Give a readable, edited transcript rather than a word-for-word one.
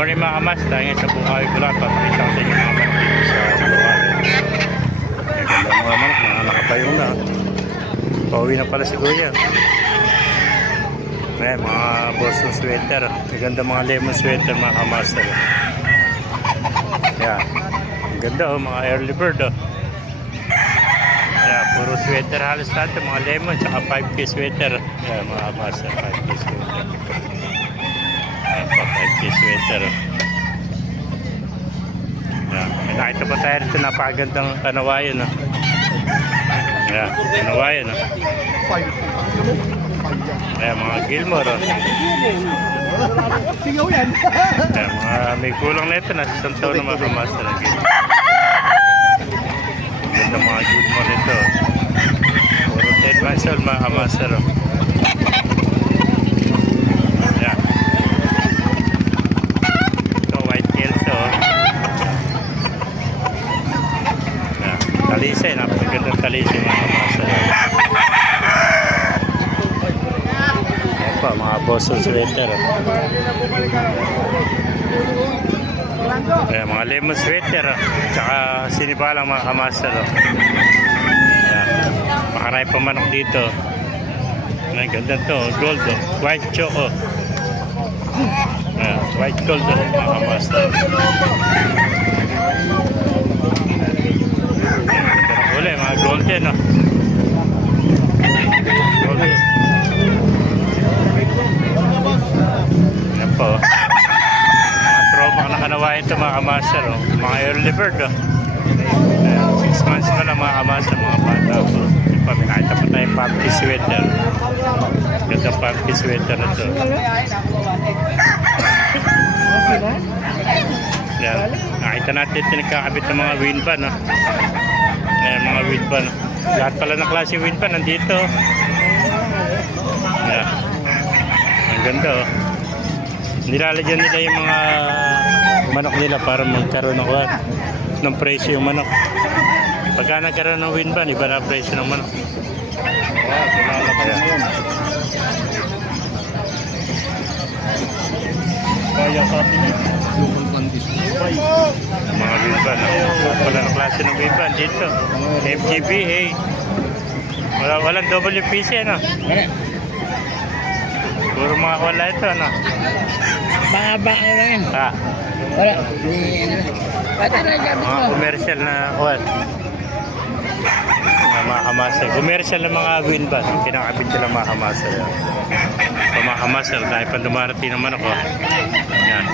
morning mga kamas, tayo sa Bukawi Bulat. Papakita ko sa inyo mga manok dito sa Bukawi. Ganda mga manok, nakapayong na. Pauwi na pala si Kuya. Ayan, mga Boston sweater. Ganda mga lemon sweater mga kamaster. Ayan, ganda mga early bird Ayan, puro sweater halos natin, mga lemon, tsaka 5K sweater. Ayan, mga kamaster, 5K sweater. Ayan pa, 5K sweater. Ayan, may nakita pa tayo rito, napakagandang kanawayan. Ayan, kanawayan. Ayan, mga Gilmore. Ayan, mga may kulang na ito, nasa isang taon na mga kamaster na Gilmore. Ganda mga Gilmore nito. Puro 10 months old mga kamaster. Ayan. Ito, white Kelso. Ayan, talisay, napakagandang talisay mga kamaster. Pa, mga Boston sweater. Ayan, mga lemon sweater. Tsaka sinibalang mga kamaster. Ayan, makaray pa manok dito. Ayan, ganda to. Gold. White choco. Ayan, white gold mga kamaster. Ganda na huli, mga golden. Golden. Yan po. Mga tropa na kanawain ito mga kamaster. Mga early bird. 6 months pa lang mga kamaster, mga bata po. Nakita pa tayong pumpy sweater. Ganda pumpy sweater na ito. Yan. Nakita natin ito nagkakabit ng mga windpan. Ayan, mga windpan. Lahat pala ng klase windpan nandito. Yan. Ang ganda nilalagyan nila yung mga manok nila para magkaroon ng presyo yung manok. Pagka nagkaroon ng windpan, iba na presyo ng manok. Wow, pinalakay na yun. Kaya sa atin yun. Mga windpan. Wala na klase ng windpan dito. FGBA. Walang WPC ano? Puro mga wala ito, ano? Baka na yan. Ah. Wala. Pati na gamit Mga mo. commercial na, what? Mga kamasal. Commercial na mga windban. Kinakabit nila mga kamasal. Mga kamasal, dahil pa dumarating naman ako. Yan.